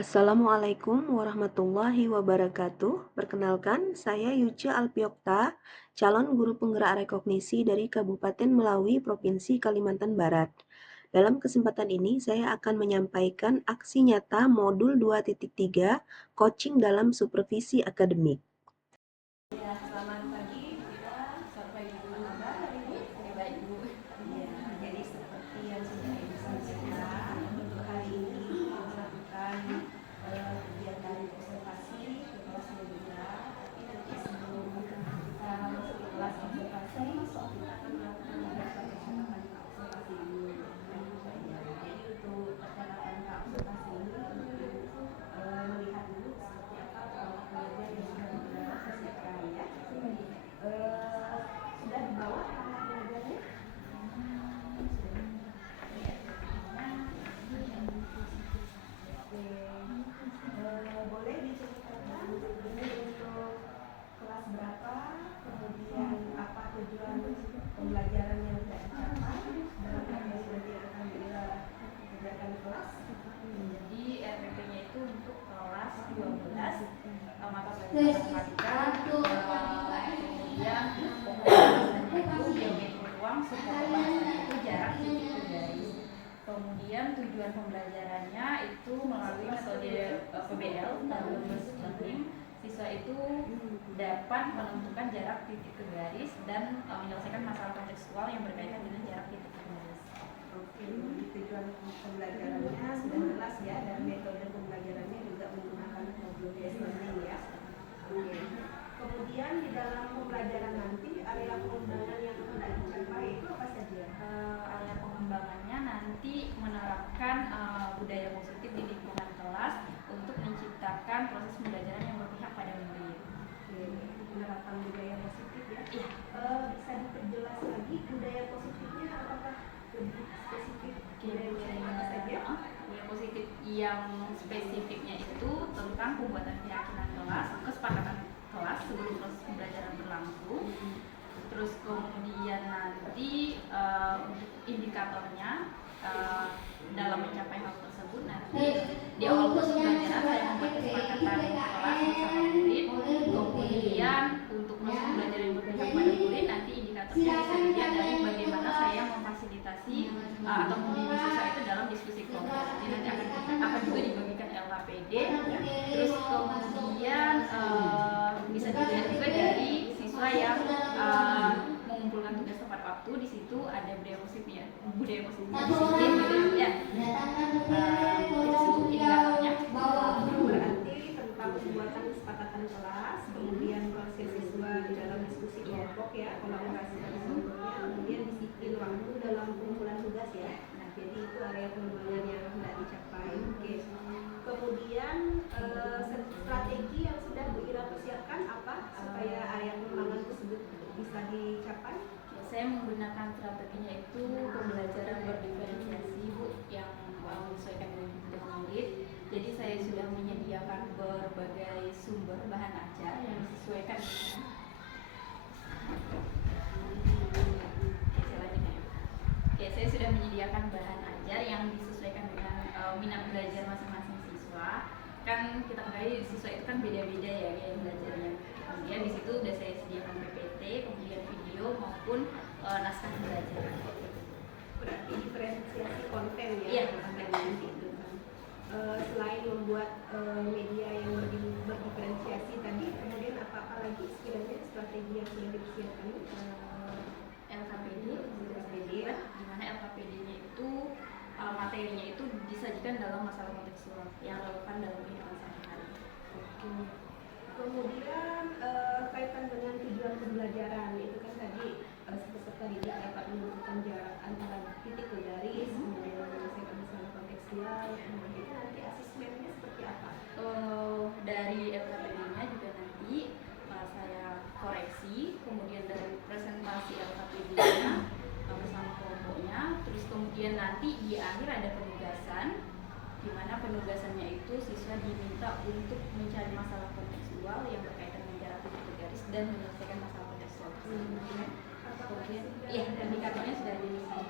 Assalamualaikum warahmatullahi wabarakatuh. Perkenalkan, saya Yuce Alpiokta, calon guru penggerak rekognisi dari Kabupaten Melawi, Provinsi Kalimantan Barat. Dalam kesempatan ini, saya akan menyampaikan aksi nyata modul 2.3 coaching dalam supervisi akademik. Ya, selamat pagi, Bapak Ibu. Apa kabar hari ini? Oke, baik Bu. Ya, jadi seperti yang sudah Ibu sampaikan, untuk hari ini kita melakukan kegiatan observasi ke kelas juga. Tapi nanti sebelum kita masuk ke kelas observasi, kita akan melakukan beberapa percakapan observasi dulu. Ya, jadi untuk percakapan observasi ini untuk melihat dulu seperti apa pola pengajar yang sudah dilakukan ya. Sudah dibawa alat pengajarnya? Boleh diceritakan ini untuk kelas berapa, kemudian apa tujuan pembelajaran yang tidak dicapai dalam apa yang nanti akan dikerjakan di kelas. Jadi RPP-nya itu untuk kelas 12 mata pelajaran matematika, kemudian pokok bahasannya itu geometri ruang, subpokok bahasannya itu jarak titik ke garis. Kemudian tujuan pembelajarannya itu melalui metode PBL atau Business Learning, siswa itu dapat menentukan jarak titik ke garis dan menyelesaikan masalah kontekstual yang berkaitan dengan jarak titik ke garis. Oke, tujuan pembelajarannya sudah jelas ya, dan metode pembelajarannya juga menggunakan modul Business Learning ya. Oke. Kemudian di dalam pembelajaran nanti area pengembangan yang hendak dicapai itu apa saja? Area pengembangannya nanti menerapkan budaya positif di lingkungan kelas untuk menciptakan proses pembelajaran yang berpihak pada murid. Oke, menerapkan budaya positif ya. Iya. Bisa diperjelas lagi budaya positifnya apakah lebih spesifik? Budaya apa saja? Budaya positif yang spesifiknya itu tentang pembuatan keyakinan kelas, kesepakatan kelas sebelum proses pembelajaran berlangsung. Terus kemudian nanti untuk indikatornya dalam mencapai hal tersebut nanti di awal proses pembelajaran saya membuat kesepakatan kelas bersama murid. Kemudian untuk proses pembelajaran yang berpihak pada murid nanti indikatornya bisa dilihat dari bagaimana saya memfasilitasi atau membimbing siswa itu dalam diskusi kelompok. Jadi nanti akan juga dibagikan LKPD. Terus kemudian bisa dilihat juga dari siswa yang mengumpulkan tugas tepat waktu. Di situ ada budaya positifnya, budaya positifnya disiplin gitu ya. Itu sih indikatornya. Berarti tentang pembuatan kesepakatan kelas, kemudian proses siswa di dalam diskusi kelompok ya, kolaborasi dan sebagainya, kemudian disiplin waktu dalam pengumpulan tugas ya. Nah, jadi itu area pengembangan yang hendak dicapai. Oke. Kemudian strategi yang sudah Bu Ira persiapkan apa supaya area pengembangan tersebut bisa dicapai? Saya menggunakan strateginya itu pembelajaran berdiferensiasi Bu, yang menyesuaikan dengan murid. Jadi saya sudah menyediakan berbagai sumber bahan ajar yang disesuaikan. Oke, saya sudah menyediakan bahan ajar yang disesuaikan dengan minat belajar masing-masing siswa. Kan kita ketahui siswa itu kan beda-beda ya gaya belajarnya. Kemudian di situ udah saya sediakan PPT, kemudian video maupun naskah belajar. Berarti diferensiasi konten ya? Iya, konten itu. Selain membuat media yang berdiferensiasi tadi, kemudian apa lagi sekiranya strategi yang sudah dipersiapkan? LKPD, di mana LKPD-nya itu materinya itu disajikan dalam masalah kontekstual yang relevan dalam kehidupan sehari-hari. Oke. Kemudian kaitan dengan tujuan pembelajaran itu kan tadi peserta didik dapat menentukan jarak antara titik ke garis, kemudian menyelesaikan masalah kontekstual. Nah, itu nanti asesmennya seperti apa? Dari LKPD-nya juga nanti saya koreksi, kemudian dari presentasi LKPD-nya bersama kelompoknya, terus kemudian nanti di akhir ada penugasan, di mana penugasannya itu siswa diminta untuk mencari masalah kontekstual yang berkaitan dengan jarak titik ke garis dan menyelesaikan masalah kontekstual tersebut. Kemudian, iya, indikatornya sudah ada di sini.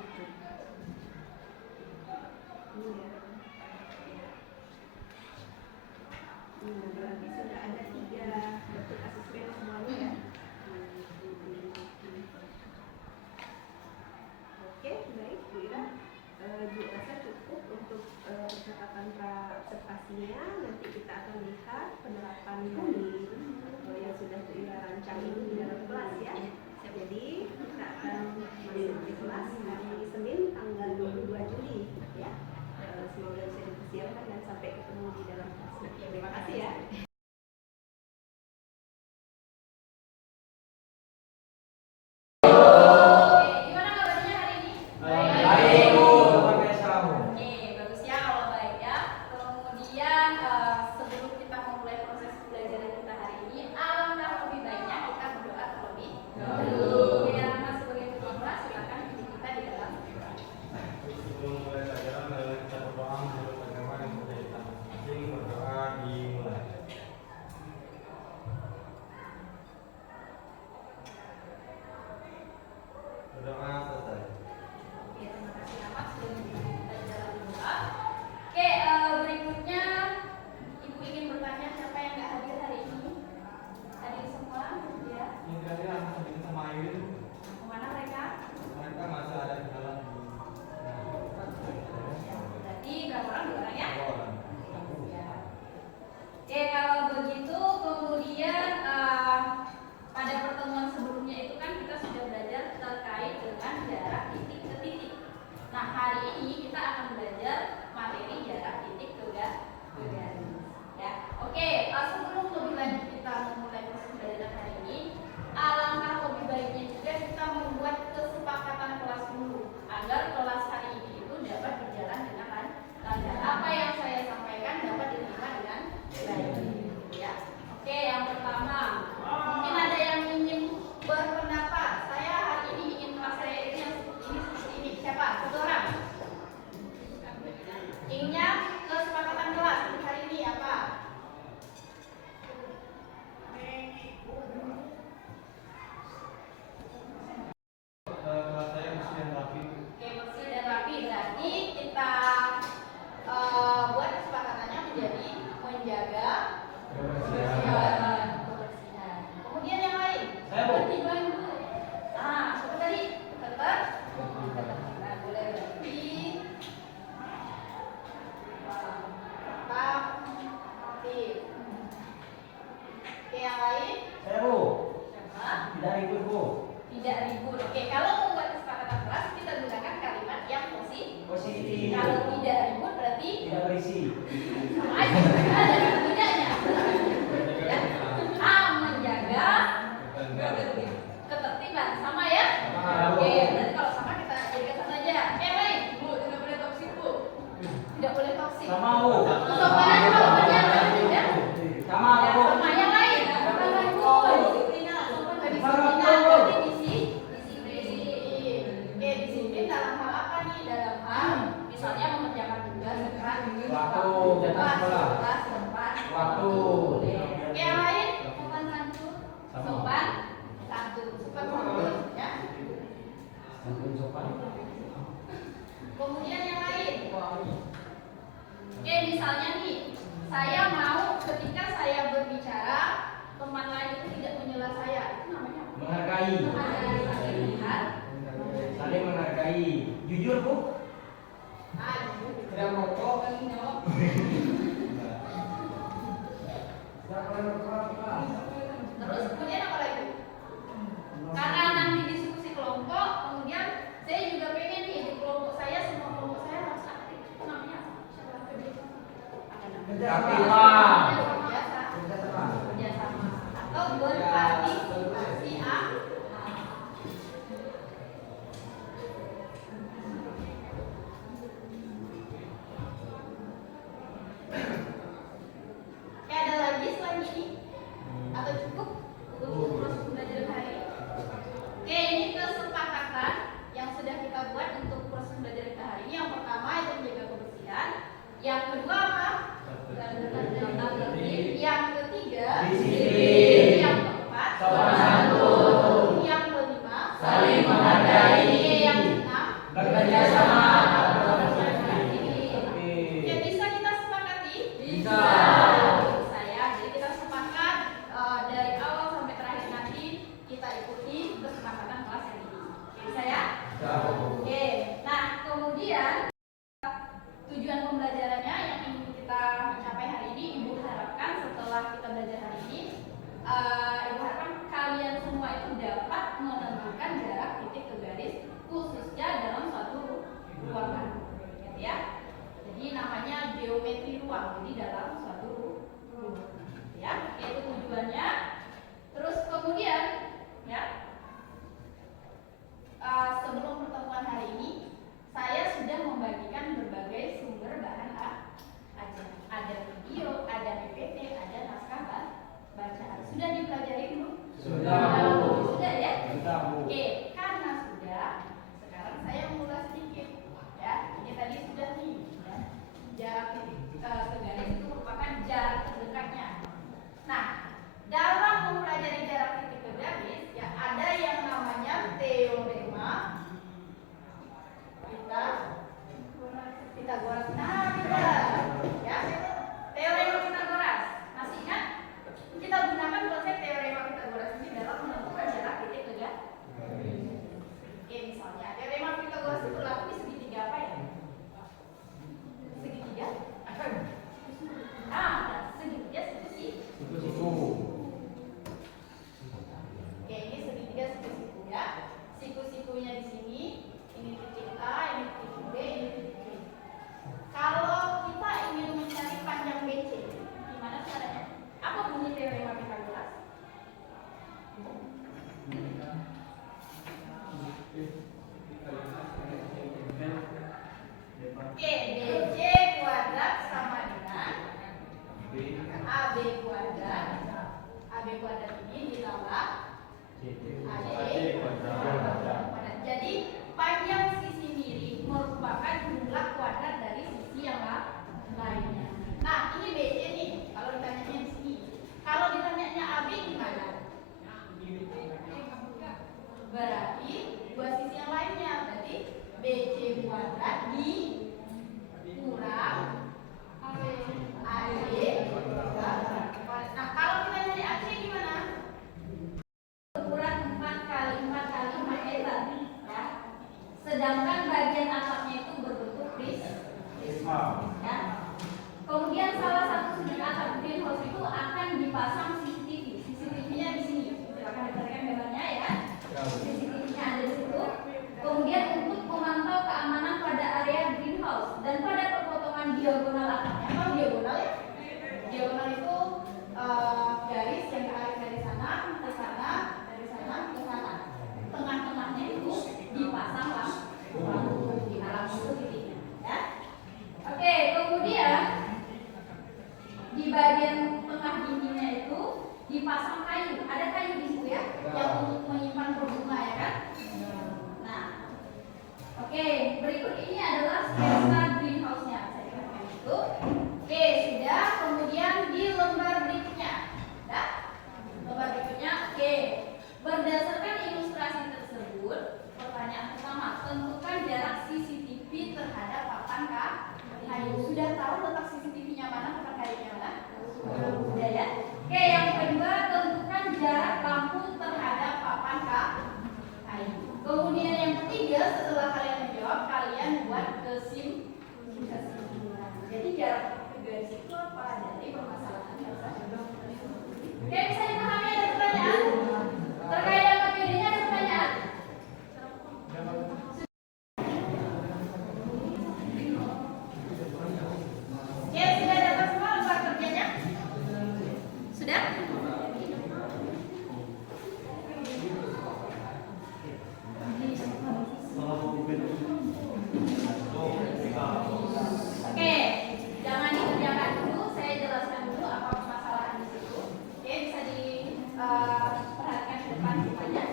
Dirasa cukup untuk percakapan pra-observasinya. Nanti kita akan lihat penerapan dari yang sudah kita rancang ini di dalam kelas ya. Jadi kita akan masuk di kelas hari Senin tanggal 22 Juli ya. Semoga bisa dipersiapkan dan sampai ketemu di dalam kelas. Terima kasih ya. Yang kedua apa? kuadrat dikurang AC kuadrat. Nah, kalau kita cari AC gimana? Ukuran 4 kali 4 kali 4 meter ya. Sedangkan bagian atapnya itu berbentuk prisma ya. Kemudian salah satu sudut atap greenhouse itu akan dipasang CCTV. CCTV-nya di sini. Silakan diperhatikan gambarnya ya. CCTV-nya ada di situ. Kemudian untuk memantau keamanan pada area greenhouse dan pada perpotongan diagonal atapnya. Apa diagonal ya? Diagonal itu garis yang ditarik dari sana ke sana, dari sana ke sana. Tengah-tengahnya itu dipasang lampu di lampu titiknya ya. Oke, kemudian di bagian tengah dindingnya itu dipasang kayu. Ada kayu di situ ya, yang untuk menyimpan berbunga ya kan? Nah, oke, berikut ini adalah sketsa greenhouse-nya. Saya katakan itu. Oke, sudah. Kemudian di lembar berikutnya, ya? Lembar berikutnya, oke. Berdasarkan ilustrasi tersebut, pertanyaan pertama, tentukan jarak CCTV terhadap papan kayu. Sudah tahu letak CCTV-nya mana, papan kayunya mana? Sudah ya. Oke, yang kedua, tentukan jarak lampu terhadap papan kayu. Kemudian yang ketiga, setelah kalian menjawab, kalian buat kesimpulan. Jadi jarak garis itu apa dari permasalahan yang saya. Oke, bisa dipahami, ada pertanyaan? Terkait dengan metodenya ada pertanyaan? Oke, sudah dapat semua lembar kerjanya? Sudah? Oke, jangan dikerjakan dulu, saya jelaskan dulu apa permasalahan di situ. Oke, bisa diperhatikan ke depan semuanya.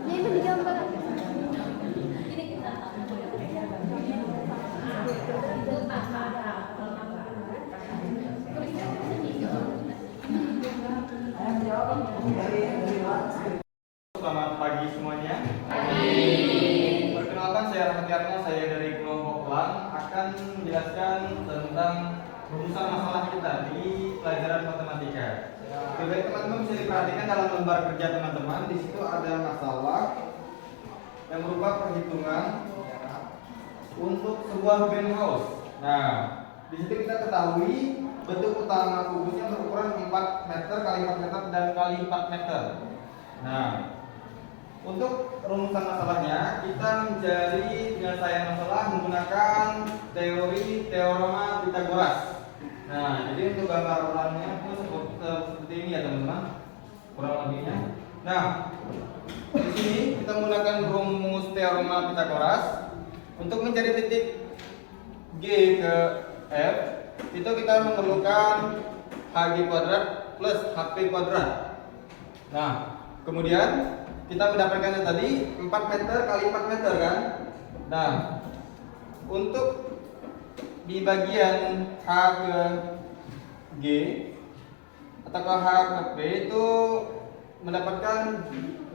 Oke, itu digambarkan. Selamat pagi semuanya. Perkenalkan, saya Rahmat Yarno, saya dari kelompok Pelang akan menjelaskan tentang rumusan masalah kita di pelajaran matematika. Baik teman-teman, bisa diperhatikan dalam lembar kerja teman-teman, di situ ada masalah yang berupa perhitungan untuk sebuah greenhouse. Nah, di situ kita ketahui bentuk utama kubusnya berukuran 4 meter kali 4 meter dan kali 4 meter. Nah, untuk rumusan masalahnya kita mencari penyelesaian masalah menggunakan teorema Pythagoras. Nah, jadi untuk gambarannya itu seperti ini ya teman-teman, kurang lebihnya. Nah, di sini kita menggunakan rumus teorema Pythagoras untuk mencari titik G ke F. Itu kita memerlukan Hg kuadrat plus Hp kuadrat. Nah, kemudian kita mendapatkan tadi 4 meter kali 4 meter kan. Nah, untuk di bagian H ke G atau ke H ke P itu mendapatkan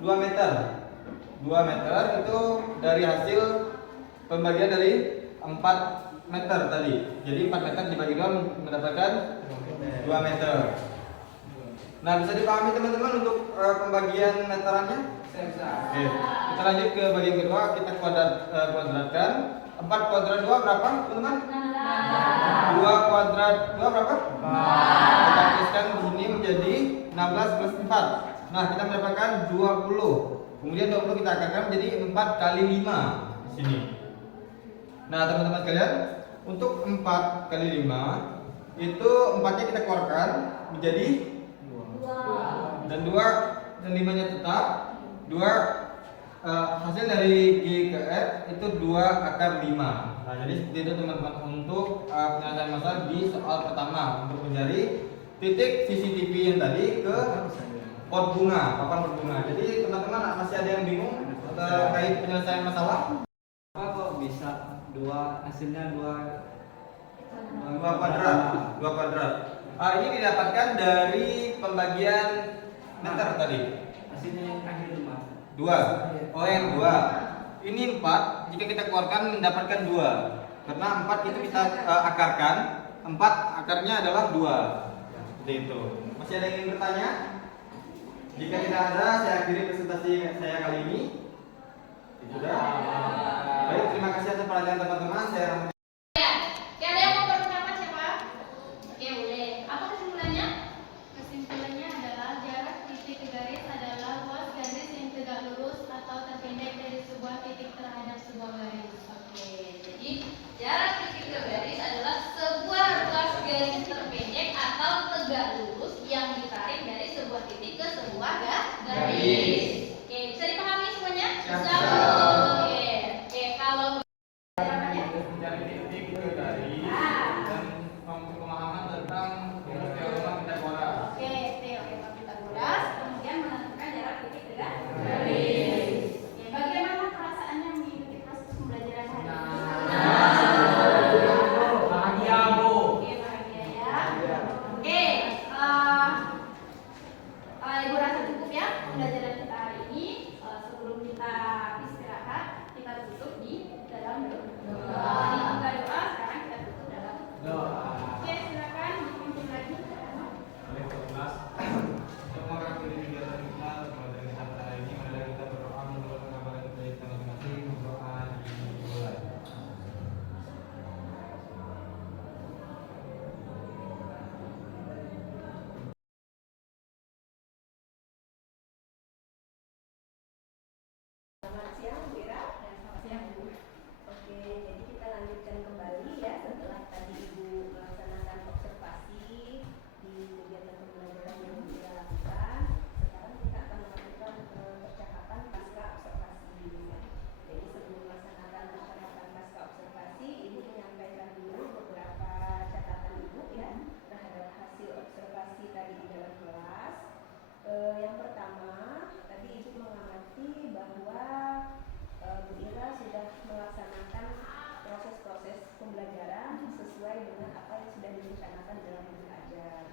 2 meter. 2 meter itu dari hasil pembagian dari 4 meter tadi. Jadi 4 meter dibagi 2 mendapatkan 2 meter. Nah, bisa dipahami teman-teman untuk pembagian meterannya? Oke, kita lanjut ke bagian kedua, kita kuadratkan. 4 kuadrat 2 berapa, teman-teman? 2 kuadrat 2 berapa? Kita tuliskan di sini menjadi 16 plus 4. Nah, kita mendapatkan 20. Kemudian 20 kita akarkan menjadi 4 kali 5 di sini. Nah, teman-teman sekalian, untuk 4 kali 5 itu 4-nya kita keluarkan menjadi 2. Dan 2 dan 5-nya tetap 2. Hasil dari G ke F itu 2 akar 5. Nah, jadi seperti itu teman-teman untuk penyelesaian masalah di soal pertama untuk mencari titik CCTV yang tadi ke pot bunga, papan pot bunga. Jadi teman-teman masih ada yang bingung terkait penyelesaian masalah? Apa kok bisa hasilnya dua kuadrat? Dua kuadrat. Ini didapatkan dari pembagian meter tadi. hasilnya yang akhir cuma 2. Oh, yang 2. Ini 4, jika kita keluarkan mendapatkan 2. Karena 4 itu kita akarkan, 4 akarnya adalah 2. Seperti itu. Masih ada yang ingin bertanya? Jika tidak ada, saya akhiri presentasi saya kali ini. Sudah? Baik, terima kasih atas perhatian teman-teman. Saya Rahmat. Oke, ada yang mau berpendapat siapa? Oke, boleh. Apa kesimpulannya? Kesimpulannya adalah jarak titik ke garis adalah ruas garis yang tegak lurus atau terpendek dari sebuah titik terhadap sebuah garis. Oke, jadi jarak titik ke garis adalah sebuah ruas garis terpendek atau tegak lurus yang ditarik dari sebuah titik ke sebuah garis. Oke, bisa dipahami semuanya? Bisa. Oke, oke, kalau Mencari titik ke garis dan pemahaman tentang teorema Pitagoras. oke, teorema Pitagoras, kemudian menentukan jarak titik ke garis. Oke, bagaimana perasaannya mengikuti proses pembelajaran hari ini? bahagia Bu. Oke, bahagia ya. Oke, Ibu rasa cukup ya pembelajaran kita hari ini. Sebelum kita istirahat, kita tutup di dalam doa. Tadi buka doa, sekarang kita tutup dalam doa. Oke, silakan dipimpin lagi. Baik, kelas. Untuk mengakhiri kegiatan kita, pembelajaran kita pada hari ini, marilah kita berdoa menurut pengabaran kita masing-masing. Berdoa dimulai. Selamat siang, Bu Ira. Selamat siang, Bu. Oke, jadi kita lanjutkan kembali ya setelah tadi Ibu melaksanakan observasi di kegiatan pembelajaran yang Ibu Ira lakukan. Sekarang kita akan melakukan percakapan pasca observasi. Ya. Jadi sebelum melaksanakan percakapan pasca observasi, Ibu menyampaikan dulu beberapa catatan Ibu ya terhadap hasil observasi tadi di dalam kelas. Yang pertama, tadi Ibu mengamati bahwa Bu Ira sudah melaksanakan proses-proses pembelajaran sesuai dengan apa yang sudah direncanakan dalam modul ajar.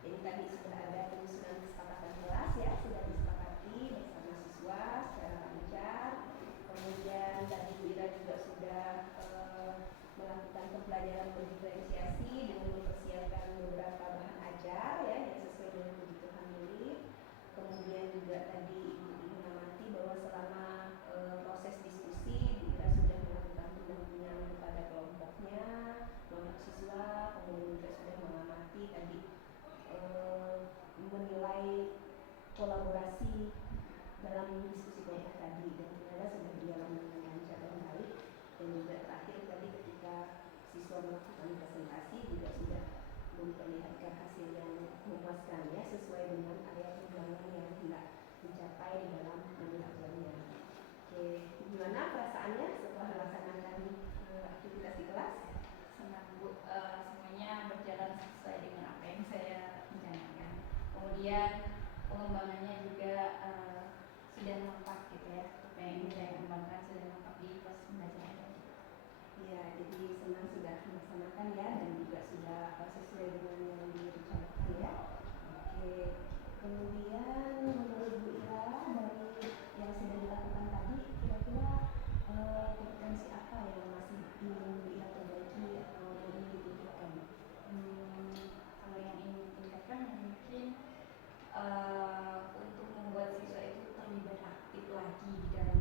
Jadi tadi sudah ada penyusunan kesepakatan kelas ya, sudah disepakati bersama siswa secara lancar. Kemudian tadi Bu Ira juga sudah melakukan pembelajaran berdiferensiasi dengan mempersiapkan beberapa bahan ajar ya yang sesuai dengan kebutuhan murid. Kemudian juga tadi Ibu mengamati bahwa selama proses diskusi Bu Ira sudah melakukan pendampingan kepada kelompoknya, kelompok siswa, kemudian juga sudah mengamati tadi menilai kolaborasi dalam diskusi kelompok tadi dan ternyata sudah berjalan dengan lancar dan baik. Dan juga terakhir tadi ketika siswa melakukan presentasi juga sudah memperlihatkan hasil yang memuaskan ya sesuai dengan area perjuangan yang hendak dicapai di dalam modul ajarnya. Oke, gimana perasaannya setelah melaksanakan aktivitas di kelas? Senang, Bu. Semuanya berjalan sesuai dengan apa yang saya rencanakan. Kemudian pengembangannya juga sudah nampak gitu ya. Apa yang ingin saya kembangkan sudah nampak di proses pembelajaran. Iya, jadi senang sudah melaksanakan ya dan juga sudah sesuai dengan yang direncanakan ya. Oke, kemudian menurut Bu Ira dari yang sudah dilakukan tadi kira-kira kompetensi apa yang masih ingin Bu Ira perbaiki atau yang ingin ditingkatkan? Kalau yang ingin ditingkatkan mungkin untuk membuat siswa itu terlibat aktif lagi di dalam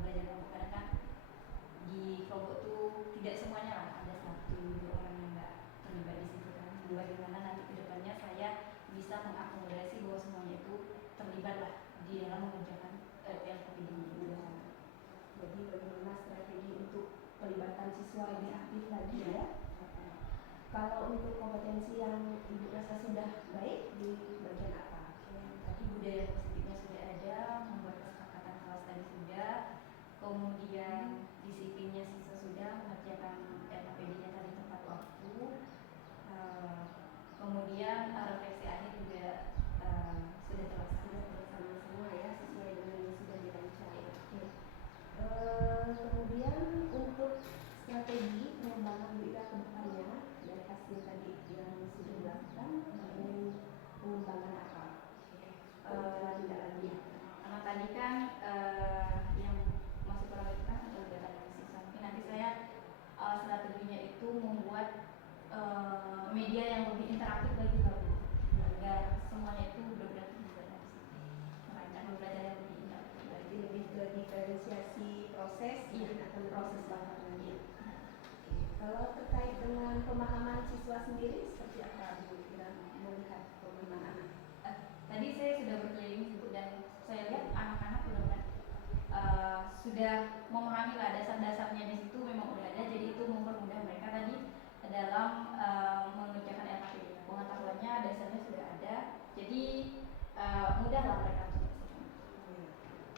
belajar kelompok. Karena kan di kelompok itu tidak semuanya lah, ada 1-2 orang yang nggak terlibat di situ kan. Bagaimana nanti kedepannya saya bisa mengakomodasi bahwa semua terlibat lah di dalam mengerjakan LKPD ini. Jadi bagaimana strategi untuk pelibatan siswa lebih aktif lagi ya? Kalau untuk kompetensi yang Ibu rasa sudah baik di bagian apa? Tadi budaya positifnya sudah ada, membuat kesepakatan kelas tadi sudah, kemudian disiplinnya siswa sudah, mengerjakan LKPD-nya tadi tepat waktu, kemudian refleksi akhir juga sudah terlaksana Semua ya sesuai dengan yang sudah dirancang. Oke. Kemudian untuk strategi pengembangan WIRA ke depannya dari hasil tadi yang sudah dilakukan, ingin pengembangan apa? Tidak lagi. Karena tadi kan yang masuk ke itu kan kegiatan dari siswa. Mungkin nanti saya strateginya itu membuat media yang lebih interaktif bagi guru agar semuanya itu benar-benar terlibat dari situ. Merancang belajar yang lebih interaktif. Berarti lebih ke diferensiasi proses, Iya, akan proses belakangan. Iya. Kalau terkait dengan pemahaman siswa sendiri, seperti apa Bu Ira melihat pemahaman anak? Tadi saya sudah berkeliling Bu, dan saya lihat anak-anak benar-benar sudah memahami lah dasar-dasarnya di situ memang udah ada, jadi itu mempermudah mereka tadi dalam mengerjakan LKPD. Pengetahuannya dasarnya sudah ada, jadi mudahlah mereka untuk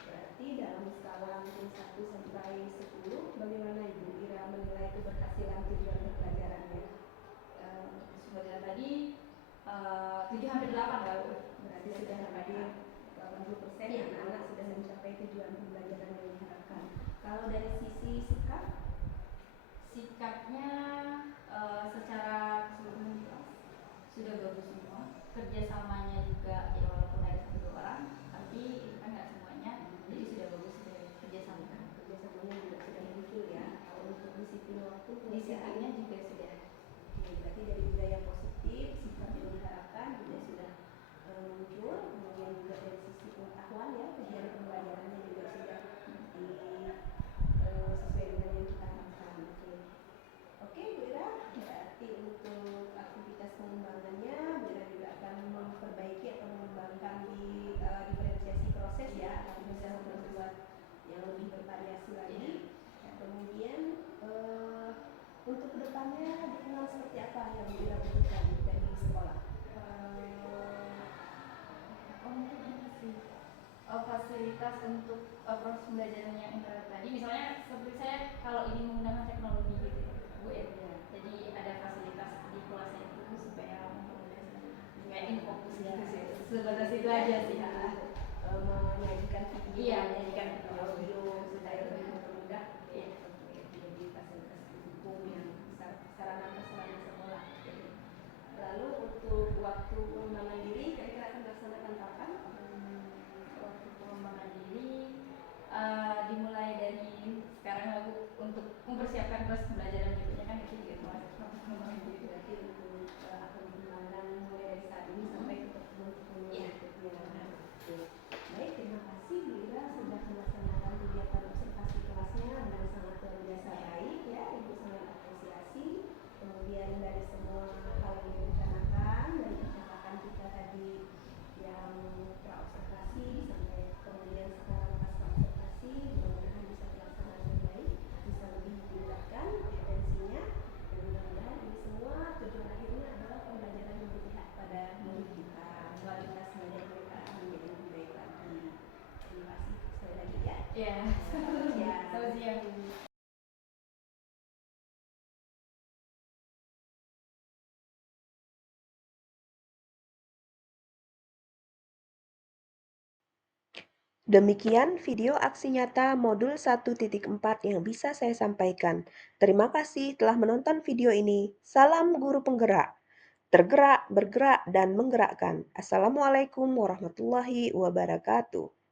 Berarti dalam skala mungkin 1 sampai 10, bagaimana Ibu Ira menilai keberhasilan tujuan pembelajarannya? sebenarnya tadi 7 hampir 8 lah Bu. Berarti sudah hampir 80% Iya. anak-anak sudah mencapai tujuan pembelajaran yang diharapkan. Kalau dari sisi sikap, Sikapnya secara keseluruhan di kelas sudah bagus semua. Kerjasamanya juga ya walaupun ada 1-2 orang, tapi itu kan nggak semuanya, jadi sudah bagus sudah kerjasama. kerjasamanya juga sudah muncul ya. Kalau untuk disiplin waktu, Disiplinnya juga sudah. Oke, berarti dari budaya positif, sikap yang diharapkan juga sudah muncul. Kemudian juga dari sisi pengetahuan ya, kegiatan pembelajarannya juga sudah sesuai dengan yang kita harapkan. Oke Bu Ira, berarti untuk aktivitas pengembangannya Bu Ira juga akan memperbaiki atau mengembangkan di diferensiasi proses ya, akan bisa membuat yang lebih bervariasi lagi. Kemudian untuk kedepannya dikenal seperti apa yang Bu Ira butuhkan dari sekolah? Mungkin ini sih fasilitas untuk proses pembelajaran yang interaktif tadi, misalnya seperti saya kalau ini menggunakan teknologi gitu Bu ya. Jadi ada fasilitas di kelasnya itu supaya mempermudah kayak infokus gitu sih. Sebatas itu aja sih. Menyajikan video, Iya, menyajikan audio supaya lebih mempermudah jadi fasilitas pendukung yang sarana-prasarana sekolah. Lalu untuk waktu pengembangan diri kira-kira akan dilaksanakan kapan? Waktu pengembangan diri dimulai dari sekarang lah Bu, untuk mempersiapkan kelas pembelajaran berikutnya kan itu juga termasuk waktu pengembangan diri. Berarti untuk akan dikembangkan mulai dari saat ini sampai ke pertemuan Iya. berikutnya. Baik, terima kasih Bu Ira sudah melaksanakan kegiatan observasi kelasnya dengan sangat luar biasa baik ya, Ibu sangat apresiasi. Kemudian dari semua hal yang direncanakan, dari percakapan kita tadi yang praobservasi sampai kemudian sekarang pasca observasi, mudah-mudahan bisa terlaksana dengan baik, bisa lebih ditingkatkan kompetensinya, dan mudah-mudahan ini semua tujuan akhirnya adalah pembelajaran yang berpihak pada murid kita, kualitas belajar mereka akan menjadi lebih baik lagi. Terima kasih sekali lagi ya. Ya. Selamat siang. Demikian video aksi nyata modul 1.4 yang bisa saya sampaikan. Terima kasih telah menonton video ini. Salam guru penggerak. Tergerak, bergerak, dan menggerakkan. Assalamualaikum warahmatullahi wabarakatuh.